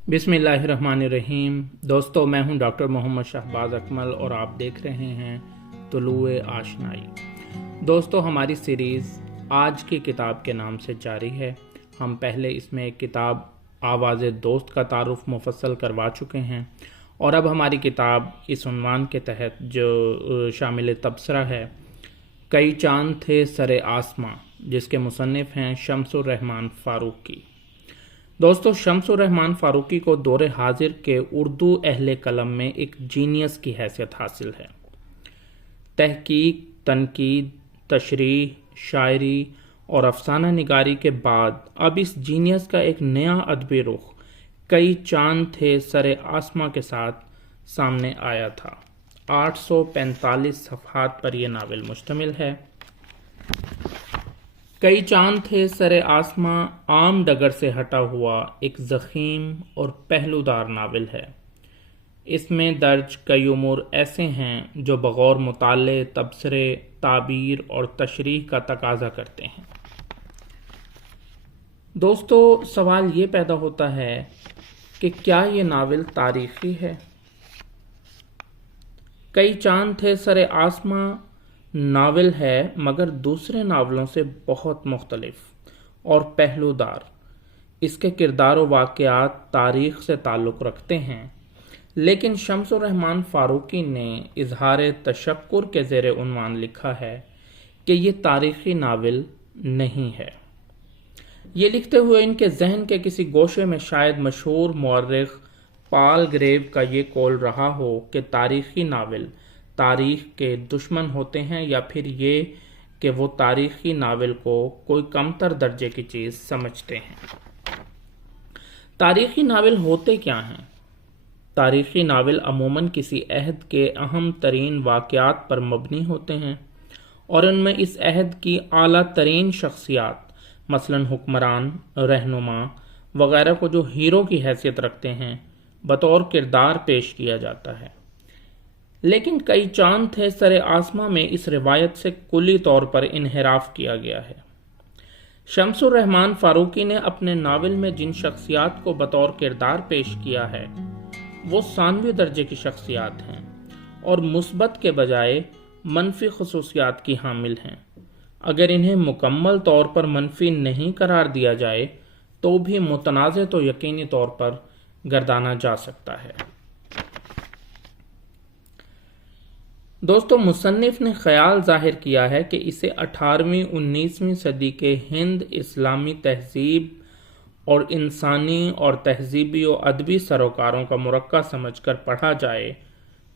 بسم اللہ الرحمن الرحیم۔ دوستو، میں ہوں ڈاکٹر محمد شہباز اکمل اور آپ دیکھ رہے ہیں طلوع آشنائی۔ دوستو، ہماری سیریز آج کی کتاب کے نام سے جاری ہے۔ ہم پہلے اس میں ایک کتاب آواز دوست کا تعارف مفصل کروا چکے ہیں، اور اب ہماری کتاب اس عنوان کے تحت جو شامل تبصرہ ہے، کئی چاند تھے سر آسماں، جس کے مصنف ہیں شمس الرحمن فاروقی۔ دوستو، شمس الرحمن فاروقی کو دور حاضر کے اردو اہل قلم میں ایک جینیس کی حیثیت حاصل ہے۔ تحقیق، تنقید، تشریح، شاعری اور افسانہ نگاری کے بعد اب اس جینیس کا ایک نیا ادبی رخ کئی چاند تھے سر آسماں کے ساتھ سامنے آیا تھا۔ 845 صفحات پر یہ ناول مشتمل ہے۔ کئی چاند تھے سر آسماں عام ڈگر سے ہٹا ہوا ایک ضخیم اور پہلودار ناول ہے۔ اس میں درج کئی امور ایسے ہیں جو بغور مطالعے، تبصرے، تعبیر اور تشریح کا تقاضا کرتے ہیں۔ دوستو، سوال یہ پیدا ہوتا ہے کہ کیا یہ ناول تاریخی ہے؟ کئی چاند تھے سر آسماں ناول ہے، مگر دوسرے ناولوں سے بہت مختلف اور پہلودار۔ اس کے کردار و واقعات تاریخ سے تعلق رکھتے ہیں، لیکن شمس الرحمن فاروقی نے اظہار تشکر کے زیر عنوان لکھا ہے کہ یہ تاریخی ناول نہیں ہے۔ یہ لکھتے ہوئے ان کے ذہن کے کسی گوشے میں شاید مشہور مورخ پال گریو کا یہ قول رہا ہو کہ تاریخی ناول تاریخ کے دشمن ہوتے ہیں، یا پھر یہ کہ وہ تاریخی ناول کو کوئی کمتر درجے کی چیز سمجھتے ہیں۔ تاریخی ناول ہوتے کیا ہیں؟ تاریخی ناول عموماً کسی عہد کے اہم ترین واقعات پر مبنی ہوتے ہیں، اور ان میں اس عہد کی اعلیٰ ترین شخصیات، مثلاً حکمران، رہنما وغیرہ کو جو ہیرو کی حیثیت رکھتے ہیں، بطور کردار پیش کیا جاتا ہے۔ لیکن کئی چاند تھے سر آسماں میں اس روایت سے کلی طور پر انحراف کیا گیا ہے۔ شمس الرحمن فاروقی نے اپنے ناول میں جن شخصیات کو بطور کردار پیش کیا ہے، وہ ثانوی درجے کی شخصیات ہیں اور مثبت کے بجائے منفی خصوصیات کی حامل ہیں۔ اگر انہیں مکمل طور پر منفی نہیں قرار دیا جائے تو بھی متنازع تو یقینی طور پر گردانا جا سکتا ہے۔ دوستو، مصنف نے خیال ظاہر کیا ہے کہ اسے 18ویں 19ویں صدی کے ہند اسلامی تہذیب اور انسانی اور تہذیبی و ادبی سروکاروں کا مرکہ سمجھ کر پڑھا جائے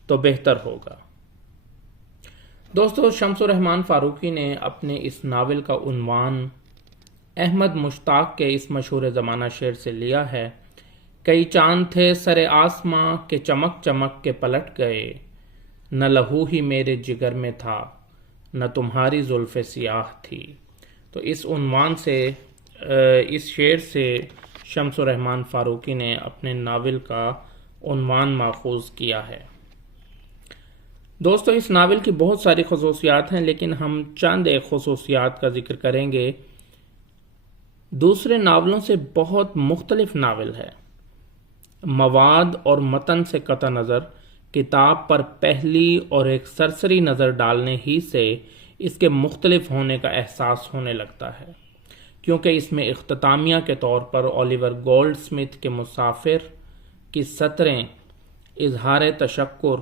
تو بہتر ہوگا۔ دوستو، شمس الرحمن فاروقی نے اپنے اس ناول کا عنوان احمد مشتاق کے اس مشہور زمانہ شعر سے لیا ہے۔ کئی چاند تھے سر آسماں کے چمک چمک کے پلٹ گئے، نہ لہو ہی میرے جگر میں تھا، نہ تمہاری زلف سیاہ تھی۔ تو اس عنوان سے، اس شعر سے شمس الرحمن فاروقی نے اپنے ناول کا عنوان ماخوذ کیا ہے۔ دوستو، اس ناول کی بہت ساری خصوصیات ہیں، لیکن ہم چند ایک خصوصیات کا ذکر کریں گے۔ دوسرے ناولوں سے بہت مختلف ناول ہے۔ مواد اور متن سے قطع نظر کتاب پر پہلی اور ایک سرسری نظر ڈالنے ہی سے اس کے مختلف ہونے کا احساس ہونے لگتا ہے، کیونکہ اس میں اختتامیہ کے طور پر اولیور گولڈ سمتھ کے مسافر کی سطریں اظہار تشکر،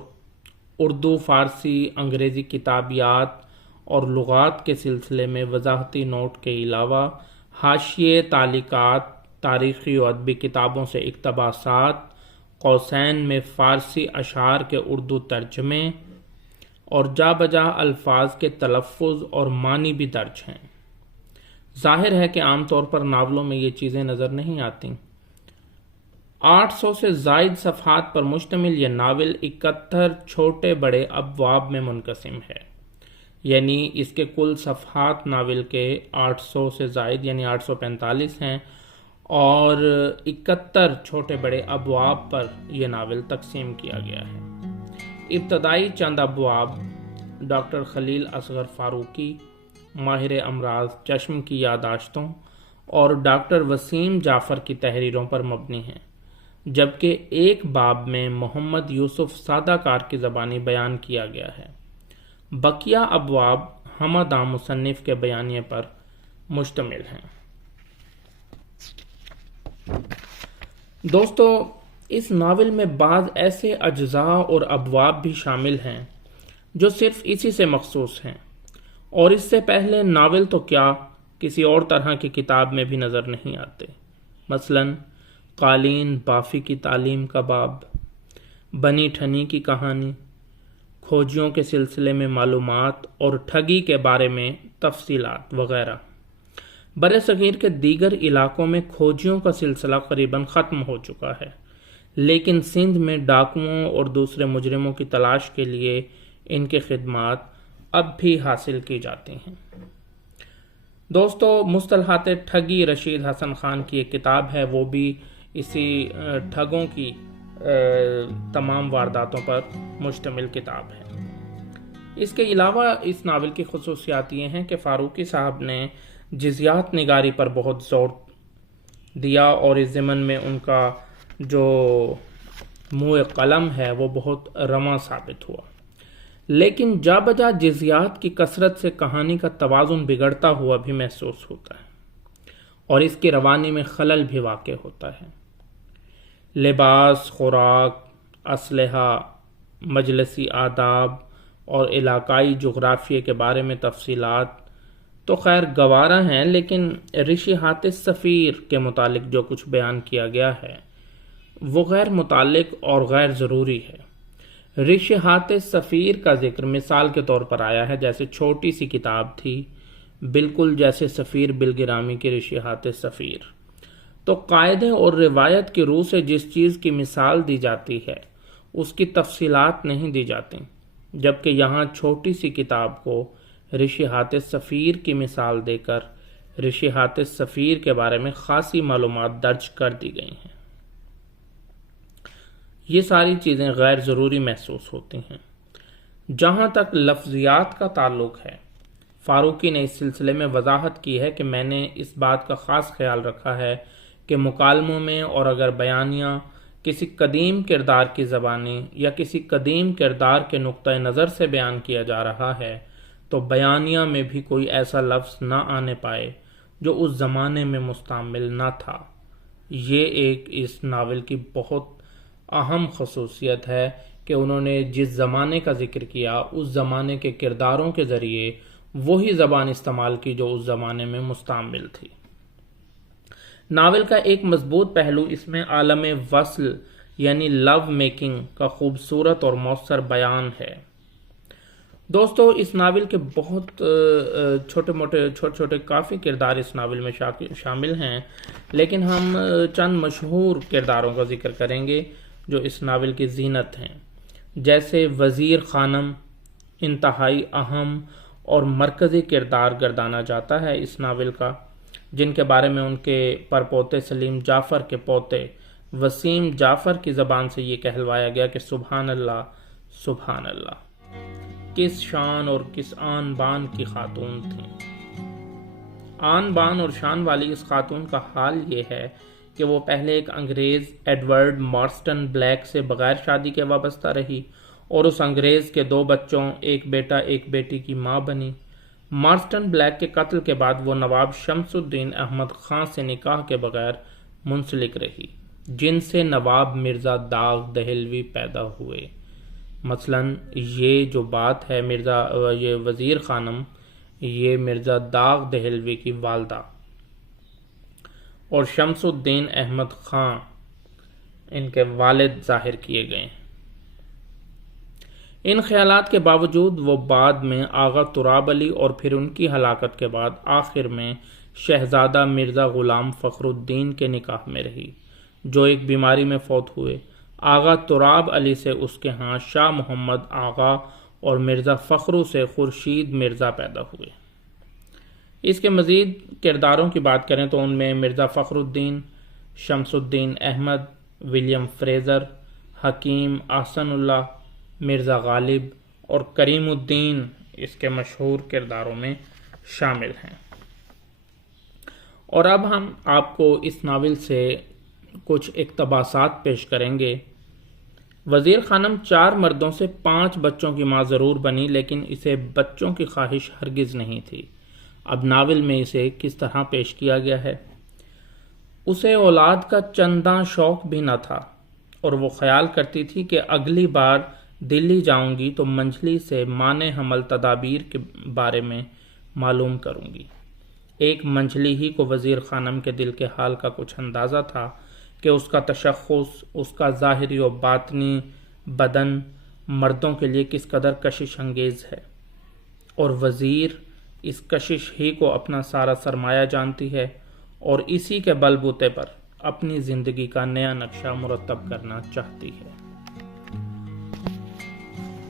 اردو، فارسی، انگریزی کتابیات اور لغات کے سلسلے میں وضاحتی نوٹ کے علاوہ حاشیے، تعلیقات، تاریخی و ادبی کتابوں سے اقتباسات، قوسین میں فارسی اشعار کے اردو ترجمے اور جا بجا الفاظ کے تلفظ اور معنی بھی درج ہیں۔ ظاہر ہے کہ عام طور پر ناولوں میں یہ چیزیں نظر نہیں آتی۔ 800 سے زائد صفحات پر مشتمل یہ ناول 71 چھوٹے بڑے ابواب میں منقسم ہے، یعنی اس کے کل صفحات ناول کے 800 سے زائد یعنی 845 ہیں، اور 71 چھوٹے بڑے ابواب پر یہ ناول تقسیم کیا گیا ہے۔ ابتدائی چند ابواب ڈاکٹر خلیل اصغر فاروقی، ماہر امراض چشم کی یادداشتوں اور ڈاکٹر وسیم جعفر کی تحریروں پر مبنی ہیں۔ جبکہ ایک باب میں محمد یوسف سادہ کار کی زبانی بیان کیا گیا ہے۔ بقیہ ابواب ہمدان مصنف کے بیانیے پر مشتمل ہیں۔ دوستو، اس ناول میں بعض ایسے اجزاء اور ابواب بھی شامل ہیں جو صرف اسی سے مخصوص ہیں، اور اس سے پہلے ناول تو کیا کسی اور طرح کی کتاب میں بھی نظر نہیں آتے۔ مثلاً قالین بافی کی تعلیم کا باب، بنی ٹھنی کی کہانی، کھوجیوں کے سلسلے میں معلومات اور ٹھگی کے بارے میں تفصیلات وغیرہ۔ برصغیر کے دیگر علاقوں میں کھوجیوں کا سلسلہ قریباً ختم ہو چکا ہے، لیکن سندھ میں ڈاکوؤں اور دوسرے مجرموں کی تلاش کے لیے ان کی خدمات اب بھی حاصل کی جاتی ہیں۔ دوستو، مصطلحات ٹھگی رشید حسن خان کی ایک کتاب ہے، وہ بھی اسی ٹھگوں کی تمام وارداتوں پر مشتمل کتاب ہے۔ اس کے علاوہ اس ناول کی خصوصیات یہ ہیں کہ فاروقی صاحب نے جزیات نگاری پر بہت زور دیا، اور اس ضمن میں ان کا جو منہ قلم ہے وہ بہت رواں ثابت ہوا، لیکن جا بجا جزیات کی کثرت سے کہانی کا توازن بگڑتا ہوا بھی محسوس ہوتا ہے، اور اس کی روانی میں خلل بھی واقع ہوتا ہے۔ لباس، خوراک، اسلحہ، مجلسی آداب اور علاقائی جغرافیے کے بارے میں تفصیلات تو خیر گوارا ہیں، لیکن رشی حاتث سفیر کے متعلق جو کچھ بیان کیا گیا ہے وہ غیر متعلق اور غیر ضروری ہے۔ رشی حاتث سفیر کا ذکر مثال کے طور پر آیا ہے، جیسے چھوٹی سی کتاب تھی، بالکل جیسے سفیر بالگرامی کی رشی حاتث سفیر۔ تو قاعدے اور روایت کی روح سے جس چیز کی مثال دی جاتی ہے اس کی تفصیلات نہیں دی جاتی، جبکہ یہاں چھوٹی سی کتاب کو رشی حاتث سفیر کی مثال دے کر رشی حاتث سفیر کے بارے میں خاصی معلومات درج کر دی گئی ہیں۔ یہ ساری چیزیں غیر ضروری محسوس ہوتی ہیں۔ جہاں تک لفظیات کا تعلق ہے، فاروقی نے اس سلسلے میں وضاحت کی ہے کہ میں نے اس بات کا خاص خیال رکھا ہے کہ مکالموں میں اور اگر بیانیہ کسی قدیم کردار کی زبانی یا کسی قدیم کردار کے نقطۂ نظر سے بیان کیا جا رہا ہے تو بیانیہ میں بھی کوئی ایسا لفظ نہ آنے پائے جو اس زمانے میں مستعمل نہ تھا۔ یہ ایک اس ناول کی بہت اہم خصوصیت ہے کہ انہوں نے جس زمانے کا ذکر کیا اس زمانے کے کرداروں کے ذریعے وہی زبان استعمال کی جو اس زمانے میں مستعمل تھی۔ ناول کا ایک مضبوط پہلو اس میں عالم وصل یعنی لو میکنگ کا خوبصورت اور مؤثر بیان ہے۔ دوستو، اس ناول کے بہت چھوٹے کافی کردار اس ناول میں شامل ہیں، لیکن ہم چند مشہور کرداروں کا ذکر کریں گے جو اس ناول کی زینت ہیں، جیسے وزیر خانم انتہائی اہم اور مرکزی کردار گردانا جاتا ہے اس ناول کا، جن کے بارے میں ان کے پرپوتے سلیم جعفر کے پوتے وسیم جعفر کی زبان سے یہ کہلوایا گیا کہ سبحان اللہ سبحان اللہ، کس شان اور کس آن بان کی خاتون تھیں۔ آن بان اور شان والی اس خاتون کا حال یہ ہے کہ وہ پہلے ایک انگریز ایڈورڈ مارسٹن بلیک سے بغیر شادی کے وابستہ رہی اور اس انگریز کے 2 بچوں، ایک بیٹا ایک بیٹی کی ماں بنی۔ مارسٹن بلیک کے قتل کے بعد وہ نواب شمس الدین احمد خان سے نکاح کے بغیر منسلک رہی، جن سے نواب مرزا داغ دہلوی پیدا ہوئے۔ مثلاً یہ جو بات ہے یہ وزیر خانم، یہ مرزا داغ دہلوی کی والدہ، اور شمس الدین احمد خان ان کے والد ظاہر کیے گئے ہیں۔ ان خیالات کے باوجود وہ بعد میں آغا تراب علی اور پھر ان کی ہلاکت کے بعد آخر میں شہزادہ مرزا غلام فخر الدین کے نکاح میں رہی، جو ایک بیماری میں فوت ہوئے۔ آغا تراب علی سے اس کے ہاں شاہ محمد آغا اور مرزا فخرو سے خورشید مرزا پیدا ہوئے۔ اس کے مزید کرداروں کی بات کریں تو ان میں مرزا فخر الدین، شمس الدین احمد، ولیم فریزر، حکیم احسن اللہ، مرزا غالب اور کریم الدین اس کے مشہور کرداروں میں شامل ہیں۔ اور اب ہم آپ کو اس ناول سے کچھ اقتباسات پیش کریں گے۔ وزیر خانم 4 مردوں سے 5 بچوں کی ماں ضرور بنی، لیکن اسے بچوں کی خواہش ہرگز نہیں تھی۔ اب ناول میں اسے کس طرح پیش کیا گیا ہے۔ اسے اولاد کا چنداں شوق بھی نہ تھا، اور وہ خیال کرتی تھی کہ اگلی بار دلی جاؤں گی تو منجلی سے مانع حمل تدابیر کے بارے میں معلوم کروں گی۔ ایک منجلی ہی کو وزیر خانم کے دل کے حال کا کچھ اندازہ تھا کہ اس کا تشخص، اس کا ظاہری و باطنی بدن مردوں کے لیے کس قدر کشش انگیز ہے، اور وزیر اس کشش ہی کو اپنا سارا سرمایہ جانتی ہے اور اسی کے بل بوتے پر اپنی زندگی کا نیا نقشہ مرتب کرنا چاہتی ہے۔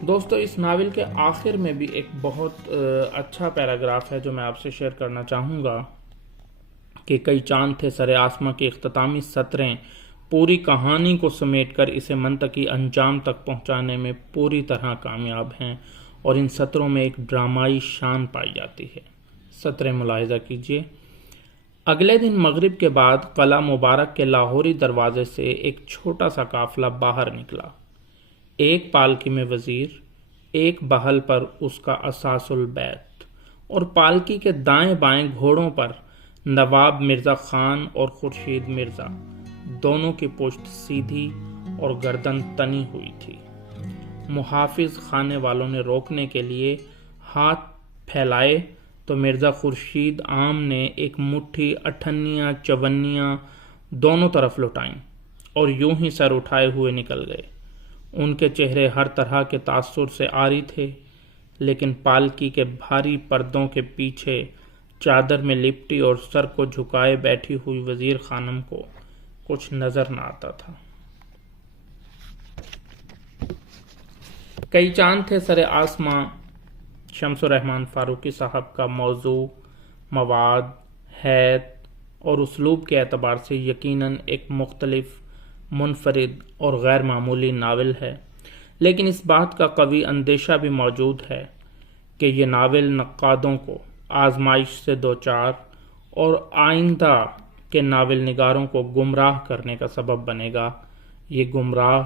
دوستو، اس ناول کے آخر میں بھی ایک بہت اچھا پیراگراف ہے جو میں آپ سے شیئر کرنا چاہوں گا کہ کئی چاند تھے سر آسماں کی اختتامی سطریں پوری کہانی کو سمیٹ کر اسے منطقی انجام تک پہنچانے میں پوری طرح کامیاب ہیں، اور ان سطروں میں ایک ڈرامائی شان پائی جاتی ہے۔ سطریں ملاحظہ کیجیے۔ اگلے دن مغرب کے بعد قلعہ مبارک کے لاہوری دروازے سے ایک چھوٹا سا قافلہ باہر نکلا، ایک پالکی میں وزیر، ایک بہل پر اس کا اساس البیت، اور پالکی کے دائیں بائیں گھوڑوں پر نواب مرزا خان اور خورشید مرزا، دونوں کی پشت سیدھی اور گردن تنی ہوئی تھی۔ محافظ خانے والوں نے روکنے کے لیے ہاتھ پھیلائے تو مرزا خورشید عام نے ایک مٹھی اٹھنیاں چونیاں دونوں طرف لٹائیں اور یوں ہی سر اٹھائے ہوئے نکل گئے۔ ان کے چہرے ہر طرح کے تاثر سے عاری تھے، لیکن پالکی کے بھاری پردوں کے پیچھے چادر میں لپٹی اور سر کو جھکائے بیٹھی ہوئی وزیر خانم کو کچھ نظر نہ آتا تھا۔ کئی چاند تھے سر آسماں شمس الرحمن فاروقی صاحب کا موضوع، مواد، حیت اور اسلوب کے اعتبار سے یقیناً ایک مختلف، منفرد اور غیر معمولی ناول ہے، لیکن اس بات کا قوی اندیشہ بھی موجود ہے کہ یہ ناول نقادوں کو آزمائش سے دوچار اور آئندہ کے ناول نگاروں کو گمراہ کرنے کا سبب بنے گا۔ یہ گمراہ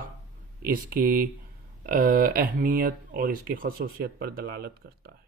اس کی اہمیت اور اس کی خصوصیت پر دلالت کرتا ہے۔